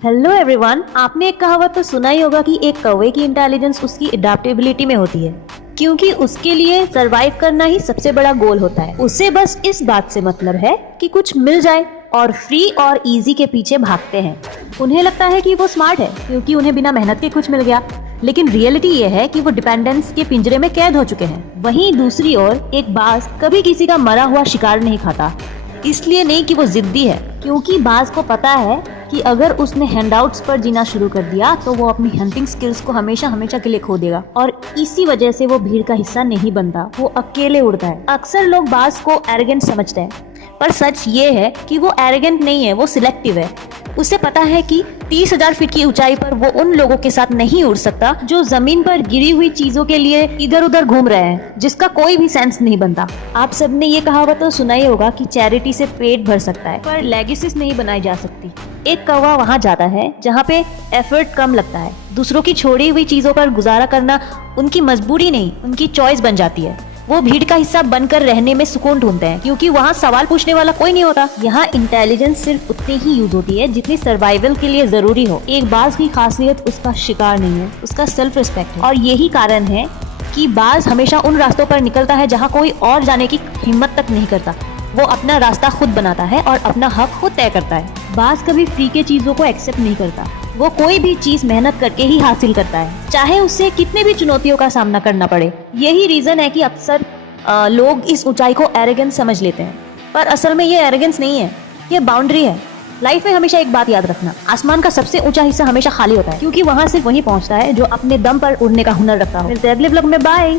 Hello everyone, आपने एक कहावत तो सुना ही होगा कि एक कौवे की इंटेलिजेंस उसकी अडेप्टेबिलिटी में होती है, क्योंकि उसके लिए सरवाइव करना ही सबसे बड़ा गोल होता है। उसे बस इस बात से मतलब है कि कुछ मिल जाए और फ्री और इजी के पीछे भागते हैं। उन्हें लगता है कि वो स्मार्ट है क्योंकि उन्हें बिना मेहनत के कुछ मिल गया, लेकिन रियलिटी ये है कि वो डिपेंडेंस के पिंजरे में कैद हो चुके हैं। वहीं दूसरी ओर एक बाज कभी किसी का मरा हुआ शिकार नहीं खाता, इसलिए नहीं कि वो जिद्दी है, क्योंकि बाज को पता है कि अगर उसने हैंडआउट्स पर जीना शुरू कर दिया तो वो अपनी हंटिंग स्किल्स को हमेशा हमेशा के लिए खो देगा और इसी वजह से वो भीड़ का हिस्सा नहीं बनता, वो अकेले उड़ता है। अक्सर लोग बाज को एरोगेंट समझते हैं, पर सच ये है कि वो एरोगेंट नहीं है, वो सिलेक्टिव है। उसे पता है कि 30,000 फीट की ऊंचाई पर वो उन लोगों के साथ नहीं उड़ सकता जो जमीन पर गिरी हुई चीजों के लिए इधर उधर घूम रहे हैं, जिसका कोई भी सेंस नहीं बनता। आप सबने ये कहावत तो सुना ही होगा कि चैरिटी से पेट भर सकता है पर लेगेसीज नहीं बनाई जा सकती। एक कौवा वहाँ जाता है जहाँ पे एफर्ट कम लगता है। दूसरों की छोड़ी हुई चीजों पर गुजारा करना उनकी मजबूरी नहीं, उनकी चॉइस बन जाती है। वो भीड़ का हिस्सा बनकर रहने में सुकून ढूंढते हैं क्योंकि वहाँ सवाल पूछने वाला कोई नहीं होता। यहाँ इंटेलिजेंस सिर्फ उतनी ही यूज होती है जितनी सर्वाइवल के लिए जरूरी हो। एक बाज की खासियत उसका शिकार नहीं है, उसका सेल्फ रिस्पेक्ट है, और यही कारण है कि बाज हमेशा उन रास्तों पर निकलता है जहाँ कोई और जाने की हिम्मत तक नहीं करता। वो अपना रास्ता खुद बनाता है और अपना हक खुद तय करता है। बाज कभी फ्री के चीजों को एक्सेप्ट नहीं करता, वो कोई भी चीज मेहनत करके ही हासिल करता है, चाहे उससे कितने भी चुनौतियों का सामना करना पड़े। यही रीजन है कि अक्सर लोग इस ऊंचाई को एरोगेंस समझ लेते हैं, पर असल में ये एरोगेंस नहीं है, ये बाउंड्री है। लाइफ में हमेशा एक बात याद रखना, आसमान का सबसे ऊंचा हिस्सा हमेशा खाली होता है क्योंकि वहां सिर्फ वही पहुंचता है जो अपने दम पर उड़ने का हुनर रखता हो। मिलते हैं अगले व्लॉग में, बाय।